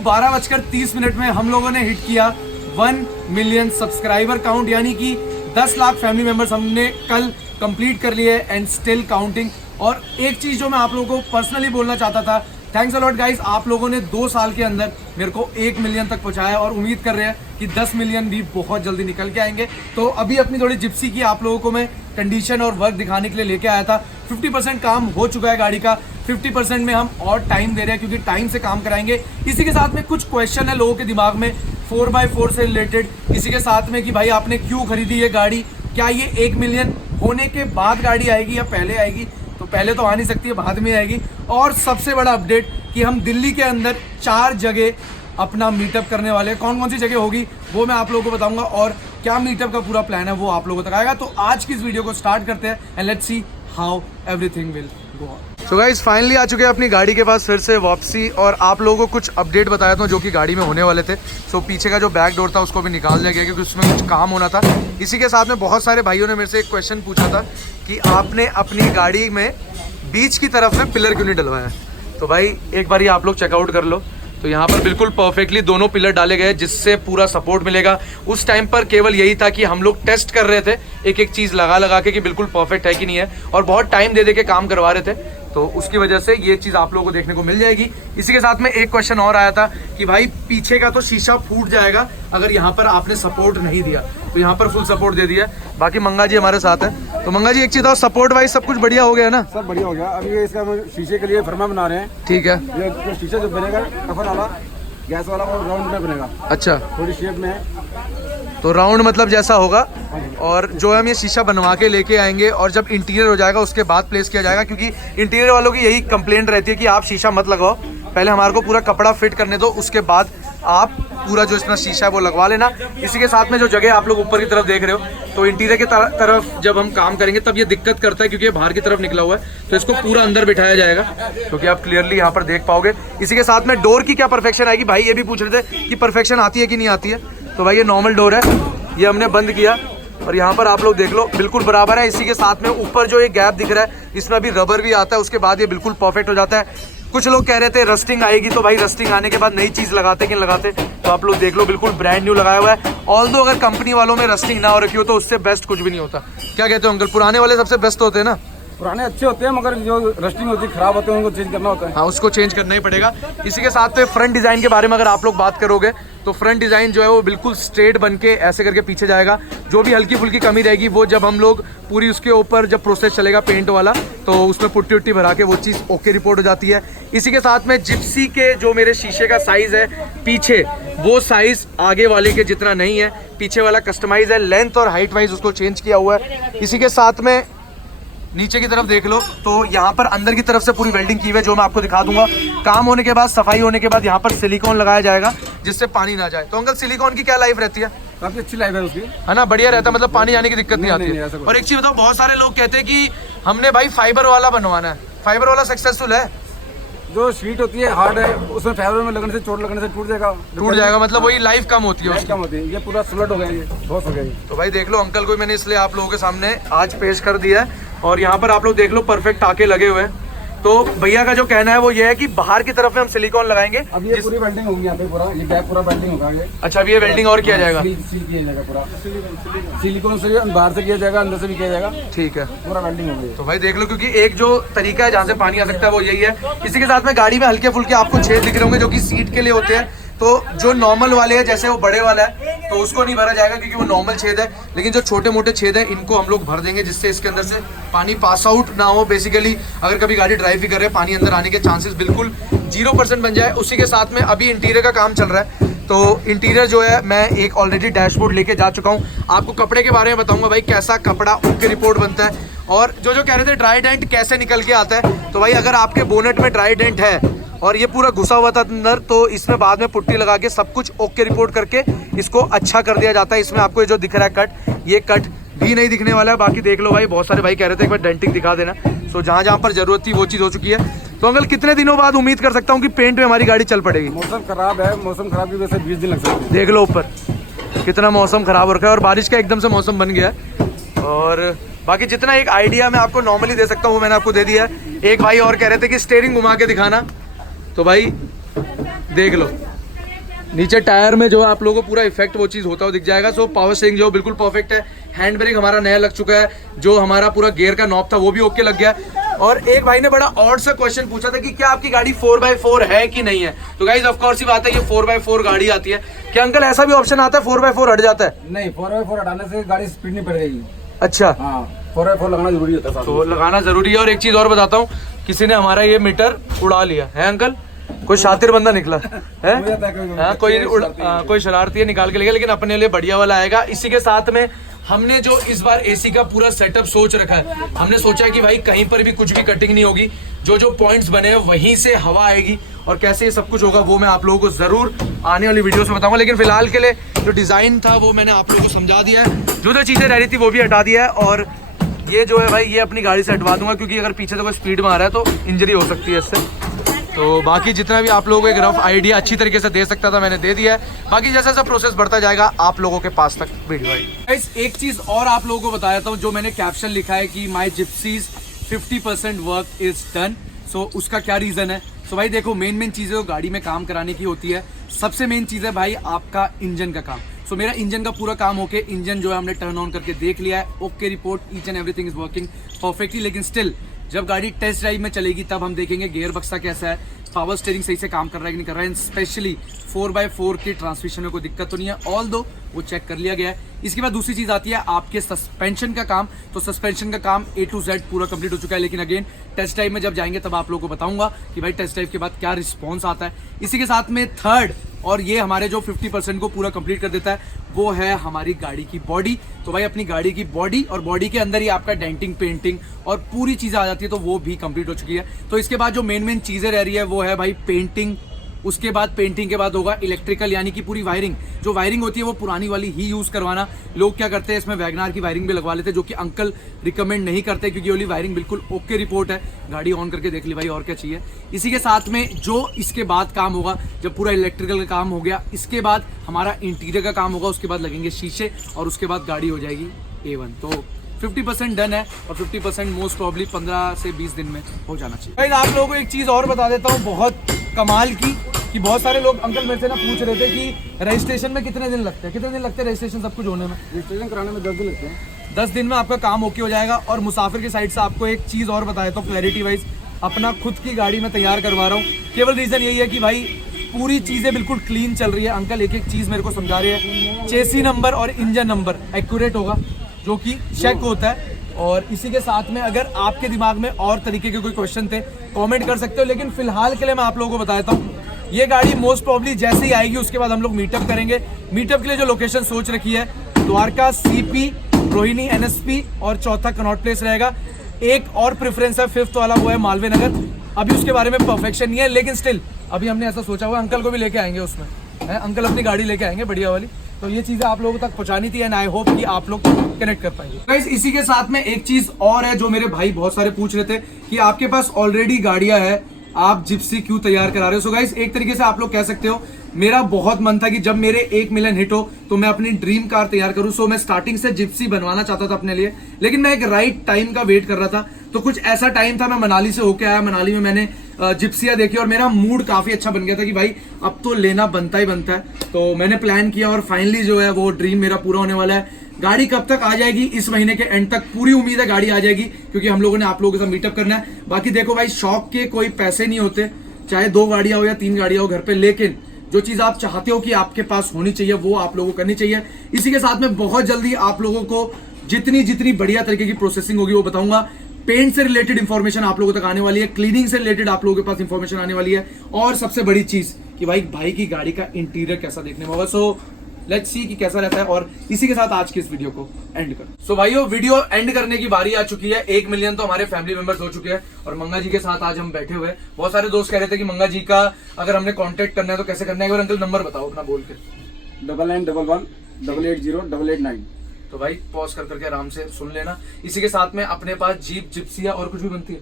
12:30 में हम लोगों ने हिट किया 1 मिलियन सब्सक्राइबर काउंट, यानी कि 10 लाख फैमिली मेंबर्स हमने कल कंप्लीट कर लिए एंड स्टिल काउंटिंग। और एक चीज़ जो मैं आप लोगों को पर्सनली बोलना चाहता था, थैंक्स अलॉट गाइस, आप लोगों ने 2 साल के अंदर मेरे को 1 मिलियन तक पहुंचाया और उम्मीद कर रहे हैं कि 10 मिलियन भी बहुत जल्दी निकल के आएंगे। तो अभी अपनी थोड़ी जिप्सी की आप लोगों को मैं कंडीशन और वर्क दिखाने के लिए लेके आया था। 50% काम हो चुका है गाड़ी का, 50% में हम और टाइम दे रहे हैं क्योंकि टाइम से काम कराएंगे। इसी के साथ में कुछ क्वेश्चन है लोगों के दिमाग में 4x4 से रिलेटेड, इसी के साथ में कि भाई आपने क्यों खरीदी ये गाड़ी, क्या ये 1 मिलियन होने के बाद गाड़ी आएगी या पहले आएगी? तो पहले तो आ नहीं सकती है, बाद में आएगी। और सबसे बड़ा अपडेट कि हम दिल्ली के अंदर 4 जगह अपना मीटअप करने वाले हैं। कौन कौन सी जगह होगी वो मैं आप लोगों को बताऊंगा और क्या मीटअप का पूरा प्लान है वो आप लोगों तक आएगा। तो आज की इस वीडियो को स्टार्ट करते हैं and let's see how everything will go on. So guys finally आ चुके हैं अपनी गाड़ी के पास फिर से वापसी, और आप लोगों को कुछ अपडेट बताया था जो कि गाड़ी में होने वाले थे। सो पीछे का जो बैक डोर था उसको भी निकाल दिया गया क्योंकि उसमें कुछ काम होना था। इसी के साथ में बहुत सारे भाइयों ने मेरे से एक क्वेश्चन पूछा था कि आपने अपनी गाड़ी में बीच की तरफ में पिलर क्यों नहीं डलवाया। तो भाई एक बार ये आप लोग चेकआउट कर लो, तो यहाँ पर बिल्कुल परफेक्टली दोनों पिलर डाले गए जिससे पूरा सपोर्ट मिलेगा। उस टाइम पर केवल यही था कि हम लोग टेस्ट कर रहे थे एक एक चीज़ लगा के कि बिल्कुल परफेक्ट है कि नहीं है, और बहुत टाइम दे के काम करवा रहे थे, तो उसकी वजह से ये चीज़ आप लोगों को देखने को मिल जाएगी। इसी के साथ में एक क्वेश्चन और आया था कि भाई पीछे का तो शीशा फूट जाएगा अगर यहाँ पर आपने सपोर्ट नहीं दिया, तो यहाँ पर फुल सपोर्ट दे दिया। बाकी मंगा जी हमारे साथ है, तो मंगा जी एक चीज़ और, सपोर्ट वाइज सब कुछ बढ़िया हो गया ना? सब बढ़िया हो गया। अभी ये इसका शीशे के लिए फरमा बना रहे हैं। ठीक है, ये जो शीशा जो बनेगा कफन वाला गैस वाला वो राउंड में बनेगा। अच्छा, थोड़ी शेप में है, तो राउंड मतलब जैसा होगा। और जो हम ये शीशा बनवा के लेके आएंगे और जब इंटीरियर हो जाएगा उसके बाद प्लेस किया जाएगा, क्योंकि इंटीरियर वालों की यही कंप्लेंट रहती है कि आप शीशा मत लगाओ, पहले हमारे को पूरा कपड़ा फिट करने दो, उसके बाद आप पूरा जो इसमें शीशा है वो लगवा लेना। इसी के साथ में जो जगह आप लोग ऊपर की तरफ देख रहे हो, तो इंटीरियर की तरफ जब हम काम करेंगे तब ये दिक्कत करता है क्योंकि ये बाहर की तरफ निकला हुआ है, तो इसको पूरा अंदर बिठाया जाएगा क्योंकि आप क्लियरली यहाँ पर देख पाओगे। इसी के साथ में डोर की क्या परफेक्शन आएगी, भाई ये भी पूछ रहे थे कि परफेक्शन आती है कि नहीं आती है। तो भाई ये नॉर्मल डोर है, ये हमने बंद किया और यहाँ पर आप लोग देख लो बिल्कुल बराबर है। इसी के साथ में ऊपर जो ये गैप दिख रहा है इसमें अभी रबर भी आता है, उसके बाद ये बिल्कुल परफेक्ट हो जाता है। कुछ लोग कह रहे थे रस्टिंग आएगी, तो भाई रस्टिंग आने के बाद नई चीज़ लगाते कि नहीं लगाते, तो आप लोग देख लो बिल्कुल ब्रांड न्यू लगाया हुआ है। ऑल्दो अगर कंपनी वालों में रस्टिंग ना हो रखी हो तो उससे बेस्ट कुछ भी नहीं होता। क्या कहते हो अंकल, पुराने वाले सबसे बेस्ट होते हैं ना? पुराने अच्छे होते हैं मगर जो रस्टिंग होती है खराब होते हैं उनको चेंज करना होता है। हाँ, उसको चेंज करना ही पड़ेगा। इसी के साथ में फ्रंट डिज़ाइन के बारे में अगर आप लोग बात करोगे तो फ्रंट डिज़ाइन जो है वो बिल्कुल स्ट्रेट बन के ऐसे करके पीछे जाएगा। जो भी हल्की फुल्की कमी रहेगी वो जब हम लोग पूरी उसके ऊपर जब प्रोसेस चलेगा पेंट वाला, तो उसमें पुट्टी उट्टी भरा के वो चीज़ ओके रिपोर्ट हो जाती है। इसी के साथ में जिप्सी के जो मेरे शीशे का साइज़ है पीछे, वो साइज़ आगे वाले के जितना नहीं है, पीछे वाला कस्टमाइज है, लेंथ और हाइट वाइज उसको चेंज किया हुआ है। इसी के साथ में नीचे की तरफ देख लो, तो यहाँ पर अंदर की तरफ से पूरी वेल्डिंग की हुई है जो मैं आपको दिखा दूंगा। काम होने के बाद, सफाई होने के बाद यहाँ पर सिलिकॉन लगाया जाएगा जिससे पानी ना जाए। तो अंकल सिलिकॉन की क्या लाइफ रहती है? काफी अच्छी लाइफ है उसकी, है ना, बढ़िया रहता है, मतलब पानी आने की दिक्कत नहीं आती है। और एक चीज बताओ, बहुत सारे लोग कहते हैं कि हमने भाई फाइबर वाला बनवाना है, फाइबर वाला सक्सेसफुल है? जो शीट होती है हार्ड है, उसमें फाइबर में लगने से चोट लगने से टूट जाएगा, मतलब वही लाइफ कम होती है, कम होती है। ये पूरा सोलिड हो गया, ये बहुत हो गया। तो भाई देख लो अंकल को मैंने इसलिए आप लोगों के सामने आज पेश कर दिया है, और यहाँ पर आप लोग देख लो परफेक्ट टाके लगे हुए हैं। तो भैया का जो कहना है वो ये है कि बाहर की तरफ में हम सिलिकॉन लगाएंगे। अब ये पूरी वेल्डिंग होगी यहाँ पे, पूरा ये गैप पूरा वेल्डिंग होगा ये। अच्छा, अभी ये वेल्डिंग और किया जाएगा? सील किया जाएगा पूरा, सिलिकॉन से बाहर से किया जाएगा, अंदर से भी किया जाएगा। ठीक है, पूरा वेल्डिंग होगी। तो भाई देख लो, क्योंकि एक जो तरीका है जहाँ से पानी आ सकता है वो यही है। इसी के साथ में गाड़ी में हल्के फुल्के आपको छेद दिख रहे होंगे जो कि सीट के लिए होते हैं। तो जो नॉर्मल वाले हैं, जैसे वो बड़े वाला है तो उसको नहीं भरा जाएगा क्योंकि वो नॉर्मल छेद है, लेकिन जो छोटे मोटे छेद है इनको हम लोग भर देंगे जिससे इसके अंदर से पानी पास आउट ना हो। बेसिकली अगर कभी गाड़ी ड्राइव भी कर रहे हैं, पानी अंदर आने के चांसेस बिल्कुल 0% बन जाए। उसी के साथ में अभी इंटीरियर का काम चल रहा है, तो इंटीरियर जो है मैं एक ऑलरेडी डैशबोर्ड लेके जा चुका हूँ। आपको कपड़े के बारे में बताऊंगा भाई कैसा कपड़ा ओके रिपोर्ट बनता है, और जो कह रहे थे ड्राई डेंट कैसे निकल के आता है, तो भाई अगर आपके बोनेट में ड्राई डेंट है और ये पूरा घुसा हुआ था अंदर, तो इसमें बाद में पुट्टी लगा के सब कुछ ओके रिपोर्ट करके इसको अच्छा कर दिया जाता है। इसमें आपको ये जो दिख रहा है कट, ये कट भी नहीं दिखने वाला है। बाकी देख लो भाई, बहुत सारे भाई कह रहे थे एक बार डेंटिंग दिखा देना, सो जहाँ जहाँ पर जरूरत थी वो चीज़ हो चुकी है। तो अंकल कितने दिनों बाद उम्मीद कर सकता हूँ कि पेंट में हमारी गाड़ी चल पड़ेगी? मौसम खराब है, मौसम खराब की वजह से 20 दिन लग सकते हैं। देख लो ऊपर कितना मौसम खराब हो रखा है और बारिश का एकदम से मौसम बन गया है। और बाकी जितना एक आइडिया मैं आपको नॉर्मली दे सकता हूँ वो मैंने आपको दे दिया है। एक भाई और कह रहे थे कि स्टीयरिंग घुमा के दिखाना, तो भाई देख लो नीचे टायर में जो है आप लोगों को पूरा इफेक्ट वो चीज़ होता हुआ दिख जाएगा। सो पावर स्टीयरिंग जो बिल्कुल परफेक्ट है। हैंड ब्रेक हमारा नया लग चुका है। जो हमारा पूरा गियर का नॉब था वो भी ओके लग गया। और एक भाई ने बड़ा ऑड सा क्वेश्चन पूछा था कि क्या आपकी गाड़ी 4x4 है कि नहीं है। तो गाइस ऑफ कोर्स ही बात है, ये 4x4 गाड़ी आती है। क्या अंकल ऐसा भी ऑप्शन आता है 4x4 हट जाता है? नहीं, 4x4 हटाने से गाड़ी स्पीड नहीं बढ़ेगी। अच्छा, हाँ, 4x4 लगाना जरूरी होता है। तो लगाना जरूरी है। और एक चीज और बताता हूँ, किसी ने हमारा ये मीटर उड़ा लिया है अंकल। कोई शातिर बंदा निकला है, हाँ, कोई शरारती है, निकाल के ले गया। लेकिन अपने लिए बढ़िया वाला आएगा। इसी के साथ में हमने जो इस बार एसी का पूरा सेटअप सोच रखा है, हमने सोचा है कि भाई कहीं पर भी कुछ भी कटिंग नहीं होगी। जो जो पॉइंट्स बने हैं वहीं से हवा आएगी। और कैसे ये सब कुछ होगा वो मैं आप लोगों को जरूर आने वाली वीडियोस में बताऊंगा। लेकिन फिलहाल के लिए जो डिजाइन था वो मैंने आप लोगों को समझा दिया है। जो जो चीजें रह रही थी वो भी हटा दिया है। और ये जो है भाई, ये अपनी गाड़ी से हटवा दूंगा, क्योंकि अगर पीछे से कोई स्पीड में आ रहा है तो इंजरी हो सकती है इससे। तो बाकी जितना भी आप लोगों को एक रफ आइडिया अच्छी तरीके से दे सकता था मैंने दे दिया है। बाकी जैसा जैसा प्रोसेस बढ़ता जाएगा आप लोगों के पास तक वीडियो आएगी। एक चीज और आप लोगों को बता देता हूँ, जो मैंने कैप्शन लिखा है कि माई जिप्सीज 50% वर्क इज डन। सो उसका क्या रीजन है? सो भाई देखो, मेन चीजें जो गाड़ी में काम कराने की होती है, सबसे मेन चीज है भाई आपका इंजन का काम। सो मेरा इंजन का पूरा काम होके, इंजन जो है हमने टर्न ऑन करके देख लिया है, okay report, each and everything is working perfectly. लेकिन स्टिल जब गाड़ी टेस्ट ड्राइव में चलेगी तब हम देखेंगे गियर बक्सा कैसा है, पावर स्टीयरिंग सही से काम कर रहा है कि नहीं कर रहा है। स्पेशली 4x4 की ट्रांसमिशन में कोई दिक्कत तो नहीं है, ऑल दो वो चेक कर लिया गया है। इसके बाद दूसरी चीज आती है आपके सस्पेंशन का काम। तो सस्पेंशन का काम A to Z पूरा कंप्लीट हो चुका है। लेकिन अगेन टेस्ट ड्राइव में जब जाएंगे तब आप लोगों को बताऊंगा कि भाई टेस्ट ड्राइव के बाद क्या रिस्पॉन्स आता है। इसी के साथ में थर्ड, और ये हमारे जो 50% को पूरा कंप्लीट कर देता है, वो है हमारी गाड़ी की बॉडी। तो भाई अपनी गाड़ी की बॉडी, और बॉडी के अंदर ही आपका डेंटिंग, पेंटिंग और पूरी चीजें आ जाती है, तो वो भी कंप्लीट हो चुकी है। तो इसके बाद जो मेन चीजें रह रही है वो है भाई पेंटिंग। उसके बाद पेंटिंग के बाद होगा इलेक्ट्रिकल, यानी कि पूरी वायरिंग। जो वायरिंग होती है वो पुरानी वाली ही यूज करवाना। लोग क्या करते हैं, इसमें वैगनार की वायरिंग भी लगवा लेते हैं, जो कि अंकल रिकमेंड नहीं करते, क्योंकि वाली वायरिंग बिल्कुल ओके रिपोर्ट है। गाड़ी ऑन करके देख ली भाई, और क्या चाहिए। इसी के साथ में जो इसके बाद काम होगा, जब पूरा इलेक्ट्रिकल का काम हो गया, इसके बाद हमारा इंटीरियर का काम होगा, उसके बाद लगेंगे शीशे, और उसके बाद गाड़ी हो जाएगी A1। तो 50% डन है, और 50% मोस्ट प्रॉब्ली 15 से 20 दिन में हो जाना चाहिए। भाई आप लोगों को एक चीज और बता देता हूँ बहुत कमाल की, कि बहुत सारे लोग अंकल मेरे से ना पूछ रहे थे कि रजिस्ट्रेशन में कितने दिन लगते हैं, रजिस्ट्रेशन सब कुछ होने में? रजिस्ट्रेशन कराने में 10 दिन लगते हैं। 10 दिन में आपका काम ओके हो जाएगा। और मुसाफिर की साइड से आपको एक चीज और बता देता हूँ क्लैरिटी वाइज, अपना खुद की गाड़ी में तैयार करवा रहा हूँ। केवल रीजन यही है कि भाई पूरी चीजें बिल्कुल क्लीन चल रही है। अंकल एक एक चीज मेरे को समझा रहे हैं। चेसी नंबर और इंजन नंबर एक्यूरेट होगा, जो कि चेक होता है। और इसी के साथ में अगर आपके दिमाग में और तरीके के कोई क्वेश्चन थे, कमेंट कर सकते हो। लेकिन फिलहाल के लिए मैं आप लोगों को बता देता हूँ, ये गाड़ी मोस्ट प्रॉब्ली जैसे ही आएगी उसके बाद हम लोग मीटअप करेंगे। मीटअप के लिए जो लोकेशन सोच रखी है, द्वारका, CP, रोहिणी, NSP, और चौथा कनॉट प्लेस रहेगा। एक और प्रेफरेंस है, 5th वाला, वो है मालवीय नगर। अभी उसके बारे में परफेक्शन नहीं है, लेकिन स्टिल अभी हमने ऐसा सोचा हुआ, अंकल को भी लेके आएंगे उसमें है। अंकल अपनी गाड़ी लेके आएंगे बढ़िया वाली। तो ये चीजें आप लोगों तक पहुंचानी थी, एंड आई होप कि आप लोग कनेक्ट कर पाएंगे। गाइस इसी के साथ में एक चीज और है, जो मेरे भाई बहुत सारे पूछ रहे थे कि आपके पास ऑलरेडी गाड़ियां है, आप जिप्सी क्यों तैयार करा रहे हो। सो गाइस एक तरीके से आप लोग कह सकते हो, मेरा बहुत मन था कि जब मेरे 1 मिलियन हिट हो तो मैं अपनी ड्रीम कार तैयार करूं। सो मैं स्टार्टिंग से जिप्सी बनवाना चाहता था अपने लिए, लेकिन मैं एक राइट टाइम का वेट कर रहा था। तो कुछ ऐसा टाइम था, मैं मनाली से होके आया, मनाली में मैंने जिप्सिया देखी, और मेरा मूड काफी अच्छा बन गया था कि भाई अब तो लेना बनता ही बनता है। तो मैंने प्लान किया, और फाइनली जो है वो ड्रीम मेरा पूरा होने वाला है। गाड़ी कब तक आ जाएगी? इस महीने के एंड तक पूरी उम्मीद है गाड़ी आ जाएगी, क्योंकि हम लोगों ने आप लोगों के साथ मीटअप करना है। बाकी देखो भाई, शौक के कोई पैसे नहीं होते, चाहे 2 गाड़ियां हो या 3 गाड़ियां हो घर पे, लेकिन जो चीज आप चाहते हो कि आपके पास होनी चाहिए वो आप लोगों को करनी चाहिए। इसी के साथ में बहुत जल्दी आप लोगों को जितनी बढ़िया तरीके की प्रोसेसिंग होगी वो बताऊंगा। पेंट से रिलेटेड इंफॉर्मेशन आप लोगों तक आने वाली है, क्लीनिंग से रिलेटेड आप लोगों के पास इंफॉर्मेशन आने वाली है, और सबसे बड़ी चीज कि भाई की गाड़ी का इंटीरियर कैसा देखने में होगा। सो लेट्स सी कि कैसा रहता है। और इसी के साथ आज की इस वीडियो को एंड कर। सो भाइयों, वीडियो एंड करने की बारी आ चुकी है। 1 मिलियन तो हमारे फैमिली मेंबर्स हो चुके हैं, और मंगा जी के साथ आज हम बैठे हुए हैं। बहुत सारे दोस्त कह रहे थे कि मंगा जी का अगर हमने कांटेक्ट करना है तो कैसे करना है। और अंकल नंबर बताओ अपना बोल के। 9911 880 889। तो भाई पॉज करके आराम से सुन लेना। इसी के साथ में अपने पास जीप, जिप्सिया और कुछ भी बनती है?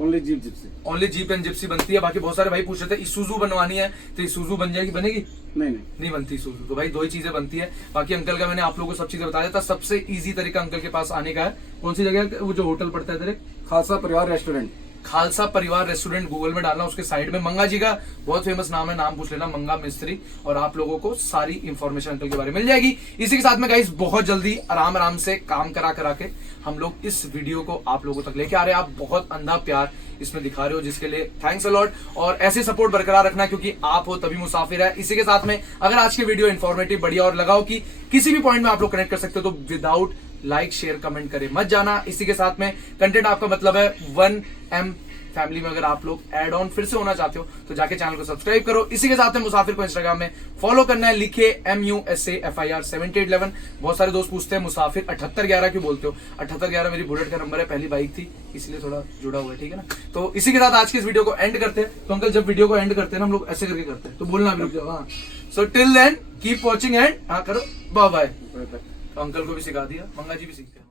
Only jeep Gypsy. Only jeep and Gypsy बनती है। बाकी बहुत सारे भाई पूछ रहे थे इसूजू बनवानी है, तो इसूजू बन जाएगी, बनेगी? नहीं बनती इसूजू। तो भाई 2 ही चीजें बनती है। बाकी अंकल का मैंने आप लोगों को सब चीजें बता दिया था। सबसे इजी तरीका अंकल के पास आने का है, कौन सी जगह है वो जो होटल पड़ता है इधर? खालसा परिवार रेस्टोरेंट। खालसा परिवार रेस्टोरेंट गूगल में डालना, उसके साइड में मंगा जी का बहुत फेमस नाम है, नाम पूछ लेना मंगा मिस्त्री, और आप लोगों को सारी इंफॉर्मेशन अंकल के बारे में मिल जाएगी। इसी के साथ में गाइस बहुत जल्दी आराम आराम से काम करा के हम लोग इस वीडियो को आप लोगों तक लेके आ रहे हैं। आप बहुत अंधा प्यार इसमें दिखा रहे हो, जिसके लिए थैंक्स अ लॉट, और ऐसे सपोर्ट बरकरार रखना क्योंकि आप हो तभी मुसाफिर है। इसी के साथ में अगर आज की वीडियो इन्फॉर्मेटिव बढ़िया और लगाओ कि किसी भी पॉइंट में आप लोग कनेक्ट कर सकते हो तो विदाउट लाइक शेयर कमेंट करे मत जाना। इसी के साथ में कंटेंट आपका मतलब है 1M फैमिली में अगर आप लोग ऐड ऑन फिर से होना चाहते हो तो जाके चैनल को सब्सक्राइब करो। इसी के साथ में मुसाफिर को इंस्टाग्राम में फॉलो करना है, लिखे MUSAFIR 7811। बहुत सारे दोस्त पूछते हैं मुसाफिर 7811 क्यों बोलते हो? 7811 मेरी बुलेट का नंबर है, पहली बाइक थी इसलिए थोड़ा जुड़ा हुआ है, ठीक है ना। तो इसी के साथ आज की इस वीडियो को एंड करते हैं। तो अंकल जब वीडियो को एंड करते हैं ना हम लोग ऐसे करके करते हैं, तो बोलना भी रुक जाओ। हाँ, so till then keep watching and हाँ करो बाय बाय। तो अंकल को भी सिखा दिया, मंगा जी भी सीखते हैं।